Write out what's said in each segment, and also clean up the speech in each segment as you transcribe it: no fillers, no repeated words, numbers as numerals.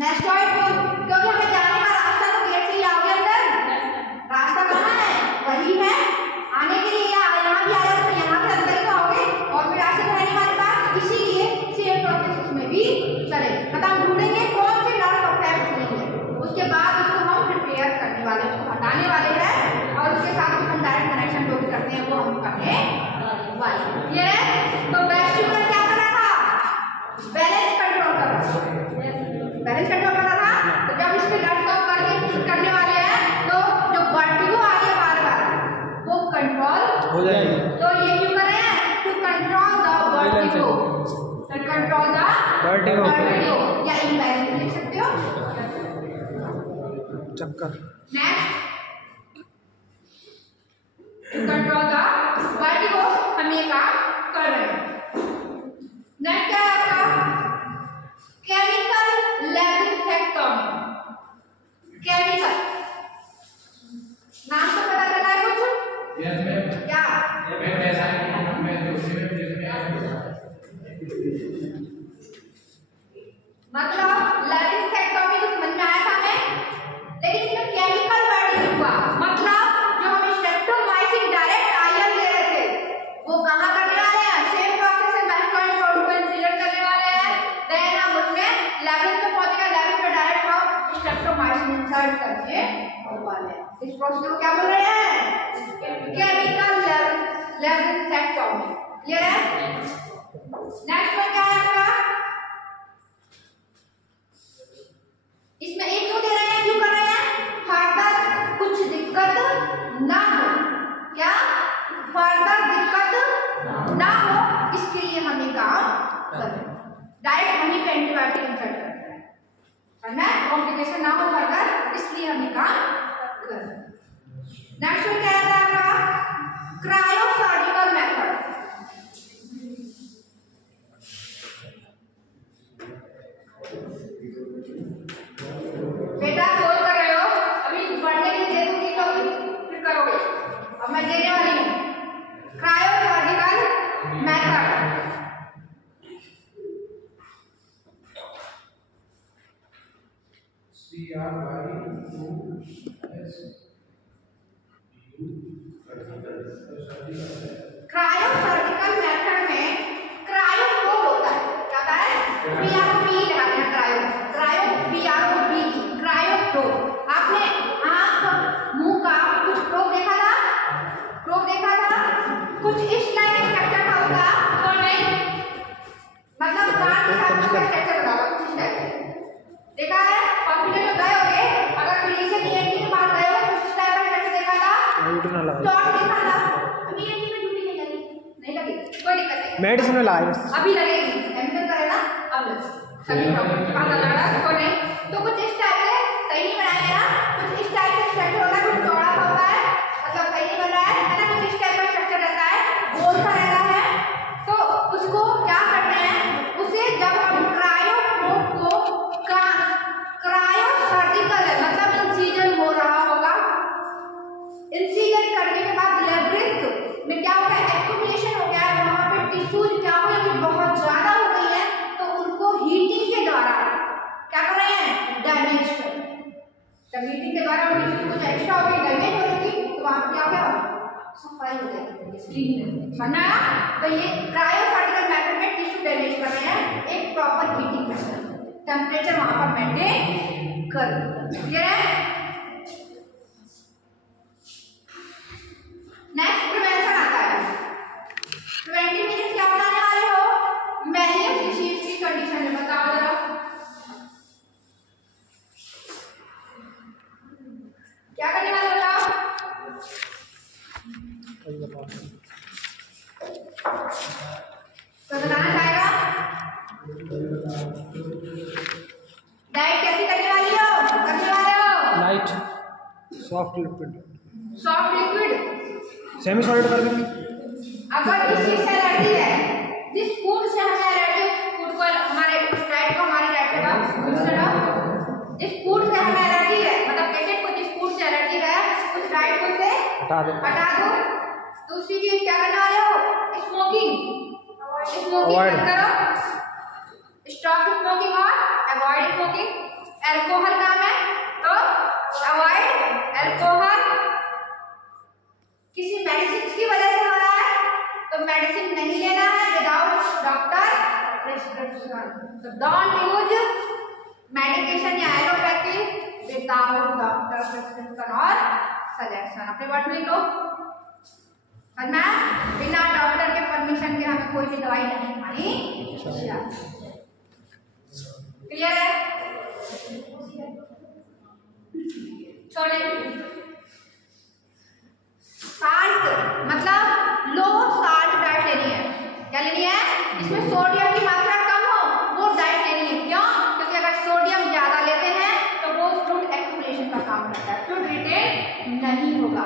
Mastoid bone, क्योंकि हमें जाने का रास्ता तो गेट से ही आओगे अंदर, रास्ता कहाँ है वही है, आने के लिए यहाँ भी आया तो यहाँ से अंदर ही तो आओगे और फिर रास्ते में रहने वाले बात, इसीलिए सेम प्रोसेस उसमें भी चले। मतलब हम ढूंढेंगे कौन से नॉट परफेक्ट नहीं है, उसके बाद उसको हम प्रिपेयर करने वाले, उसको हटाने वाले हैं और उसके साथ कुछ हम डायरेक्ट कनेक्शन जो भी करते हैं वो हम करने वाले। क्लियर है? तो वेस्टिबुलर क्या कर रहा था, बैलेंस कंट्रोल कर रहा था, बैलेंस कंट्रोल कर रहा था। तो जब इसके ब्लड को करने वाले हैं तो जो वर्टिगो आ रही है बार बार वो कंट्रोल हो जाएगी। तो ये क्यों कर रहे हैं, to control the vertigo, to control the vertigo या इम्बैलेंस लिख सकते हो, चक्कर। Next to control the vertigo हम ये काम कर रहे हैं। नेक्स्ट क्या है आपका, केमिकल लैरिंगेक्टोमी। केमिकल नाम तो पता चला है कुछ? Yes ma'am. क्या? मतलब लैरिंगेक्टोमी तो समझ में आया था हमें, लेकिन इसमें केमिकल वर्ड यूज हुआ। मतलब जो हम स्ट्रेप्टोमाइसिन डायरेक्ट आयन ले रहे थे वो कहाँ करने वाले हैं, सेम प्रोसेस से मैस्टॉइड बोन को इंसिलेट करने वाले हैं। देन हम उसमें लेवल पे पहुंचेंगे, लेवल पे डायरेक्ट हम स्ट्रेप्टोमाइसिन इंसर्ट करने वाले हैं। इस प्रोसेस को क्या बोल रहे हैं, केमिकल लैरिंगेक्टोमी। क्लियर है? नेक्स्ट में क्या है आपका, इसमें एक क्यों दे रहे हैं, क्यों कर रहे हैं, फर्दर कुछ दिक्कत ना हो, क्या फर्दर दिक्कत ना हो इसके लिए हम ये काम कर रहे हैं। डायरेक्ट वहीं पे एंटीबायोटिक इंसर्ट करते हैं, है ना, कॉम्प्लिकेशन ना हो फर्दर, इसलिए हम ये काम कर रहे हैं। नेक्स्ट क्या है आपका, क्रायोसर्जिकल मेथड। बेटा सोच कर रहे हो, अभी पढ़ने के लिए दे दूंगी तो फिर करोगे, अब मैं देने वाली हूँ क्रायोसर्जिकल मेथड। क्रायोसर्जिकल मेथड में क्रायो प्रो होता है, क्या होता है, PRO लगा देना, क्रायो PRO क्रायो प्रो। आपने आंख मुंह का कुछ प्रोब देखा था, प्रोब देखा था, कुछ इस लाइन स्ट्रक्चर का होगा तो नहीं, मतलब कान के साथ उसका स्ट्रक्चर बताओ कुछ इस टाइप से देखा है, कंप्यूटर में गए होगे, अगर फिजिशियन ENT के पास गए हो कुछ इस टाइप का स्ट्रक्चर देखा था, डॉट देखा था, अभी ENT में ड्यूटी नहीं लगी, नहीं लगी कोई दिक्कत नहीं, मेडिसिन में लाए अभी लगेगी, एडमिशन करेगा अब लग सभी पता लग रहा है तो नहीं, तो कुछ इस टाइप से सही नहीं बनाया ना, कुछ इस टाइप से स्ट्रक्चर होता है, कुछ चौड़ा सा होता है, मतलब सही नहीं बन रहा है ना, कुछ इस टाइप का स्ट्रक्चर रहता है, गोल सा रहता है। तो उसको क्या करते हैं, उसे जब हम क्रायो प्रोब को क्रायो सर्जिकल है मतलब इंसिजन हो रहा होगा, इंसिजन करने के बाद लेब्रिथ में क्या होगा, एक्यूमुलेशन हो गया है वहां पे, टिश्यूज क्या हो गई, बहुत ज्यादा हो गई है, तो उनको हीटिंग के द्वारा क्या कर रहे हैं, डैमेज कर रहे हैं। जब हीटिंग के द्वारा कुछ एक्स्ट्रा हो गई, डैमेज हो रही थी, तो वहां पे क्या होगा, सफाई हो जाएगी स्क्रीन में, समझना। तो ये क्रायोसर्जिकल मेथड में टिश्यू डैमेज कर रहे हैं, एक प्रॉपर हीटिंग मेथड, टेम्परेचर वहां पर मेंटेन कर। क्लियर है? नेक्स्ट प्रिवेंशन आता है, प्रिवेंटिव मीन्स क्या बनाने वाले हो, मैलियस डिसीज की कंडीशन में बताओ जरा, क्या करने वाले बताओ, तो बताना चाहेगा, डाइट कैसी करने वाली हो, करने वाले हो, light soft liquid, soft liquid semi solid कर देंगे। अगर किस चीज से एलर्जी है, जिस फूड से हमें एलर्जी, फूड को हमारे डाइट को हमारी डाइट से बात, जिस फूड से हमें एलर्जी है, मतलब पेशेंट को जिस फूड से एलर्जी है उस डाइट को से हटा दो। दूसरी चीज क्या करने वाले हो, स्मोकिंग, स्मोकिंग करो, स्टॉप स्मोकिंग और अवॉइड स्मोकिंग। अल्कोहल नाम है, तो अवॉइड अल्कोहल। किसी मेडिसिन की वजह से हो रहा है तो मेडिसिन नहीं लेना है विदाउट डॉक्टर प्रिस्क्रिप्शन। तो डोंट यूज मेडिकेशन या एलोपैथी विदाउट डॉक्टर प्रिस्क्रिप्शन और सजेशन। अपने वर्ड में लो, समझना, बिना डॉक्टर के परमिशन के हमें कोई भी दवाई नहीं खानी चाहिए। क्लियर है? छोड़े। साल्ट मतलब लो साल्ट डाइट लेनी है। क्या लेनी है? इसमें सोडियम की मात्रा कम हो वो डाइट लेनी है। क्यों? क्योंकि अगर सोडियम ज्यादा लेते हैं तो वो फ्लूइड एक्यूमुलेशन का काम करता है, फ्लूइड रिटेन नहीं होगा।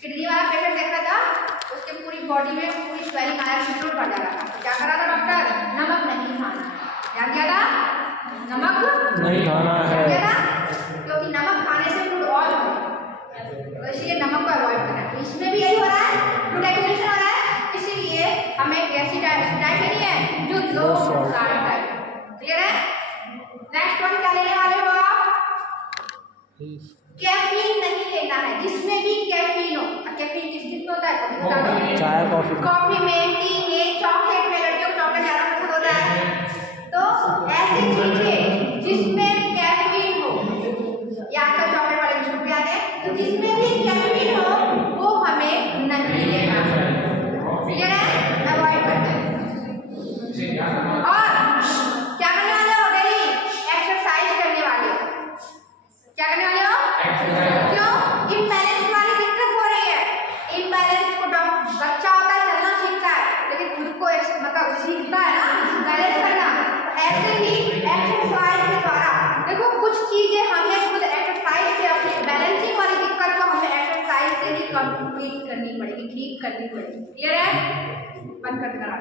किडनी वाला पेशेंट देखा था, उसके पूरी बॉडी में पूरी स्वेलिंग आया, फ्लूइड बढ़ जा रहा था, तो क्या करा था डॉक्टर? नमक नहीं खाना। क्या किया था? नमक नहीं खाना है, क्योंकि नमक खाने से फ्लूइड और तो इसलिए नमक को अवॉइड करना है। तो इसमें भी यही हो रहा है, फ्लूइड एक्यूमुलेशन हो रहा है, इसीलिए हमें ऐसी डाइट लेनी है जो लो साल्ट है। क्लियर है? नेक्स्ट वन क्या लेने वाले हो आप? कैफीन नहीं लेना है, जिसमें भी कैफीन हो। कैफीन किस चीज में होता है? कभी बता दो। चाय कॉफी में, टी में, चॉकलेट में, लड़कियों को चॉकलेट ज्यादा पसंद होता है। तो ऐसी चीजें जिसमें कैफीन हो, या तो चॉकलेट वाले बिस्कुट भी आते हैं, तो जिसमें भी कैफीन हो वो हमें नहीं लेना है। क्लियर है? अवॉइड करना है। और क्या करने वाले हो? डेली एक्सरसाइज करने वाले हो। क्या करने वाले हो? क्यों? इम्बैलेंस वाली दिक्कत हो रही है। इम्बैलेंस को बच्चा होता है, चलना सीखता है, लेकिन खुद को मतलब सीखता है ना बैलेंस करना। ऐसे ही एक्सरसाइज के द्वारा देखो कुछ चीजें हमें खुद एक्सरसाइज से अपनी बैलेंसिंग वाली दिक्कत को हमें एक्सरसाइज से ही कंप्लीट करनी पड़ेगी, ठीक करनी पड़ेगी। क्लियर है? बंद कर देना।